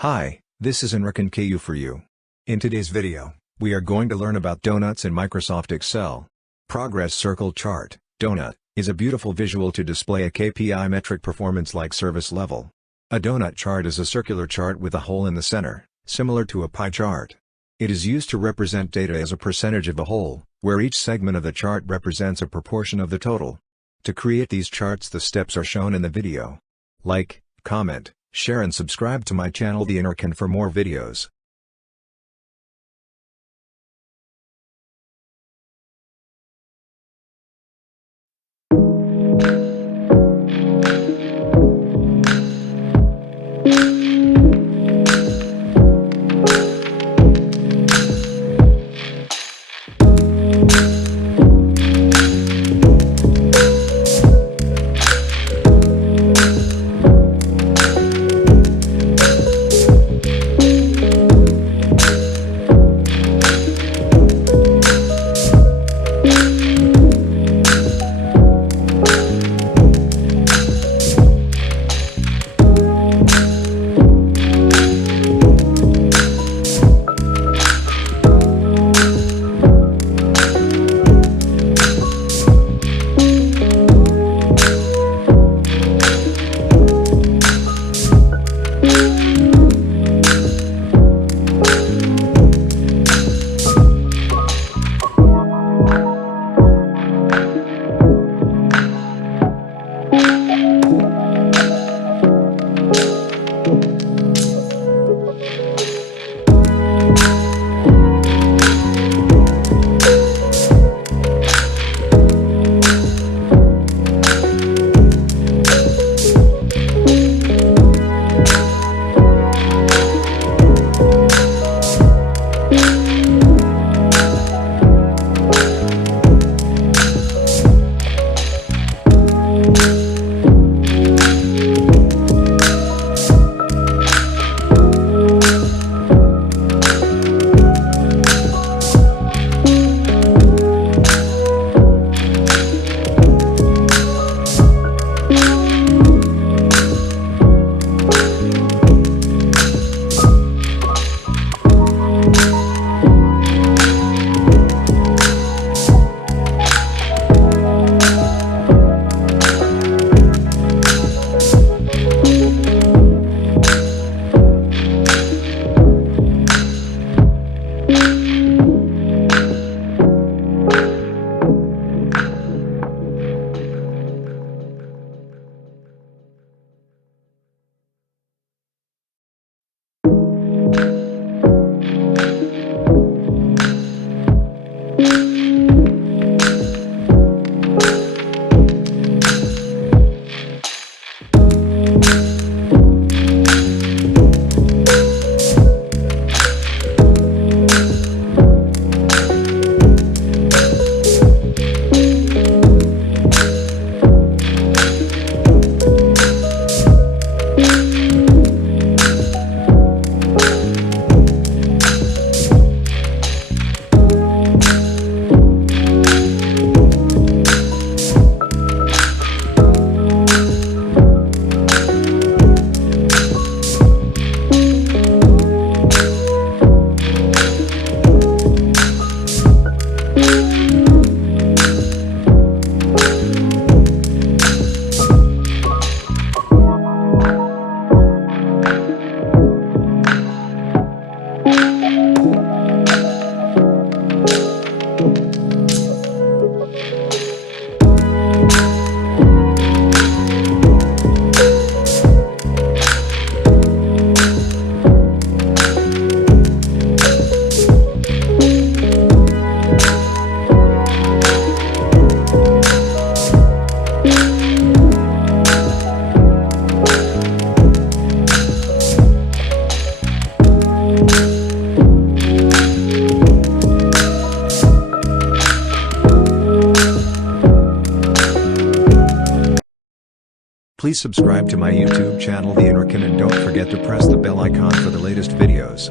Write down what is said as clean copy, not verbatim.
Hi, this is Enrican KU for you. In today's video, we are going to learn about donuts in Microsoft Excel. Progress Circle Chart. Donut is a beautiful visual to display a KPI metric performance like service level. A donut chart is a circular chart with a hole in the center, similar to a pie chart. It is used to represent data as a percentage of the whole, where each segment of the chart represents a proportion of the total. To create these charts, the steps are shown in the video. Like, comment, share and subscribe to my channel The Enrican for more videos. Please subscribe to my YouTube channel The Enrican and don't forget to press the bell icon for the latest videos.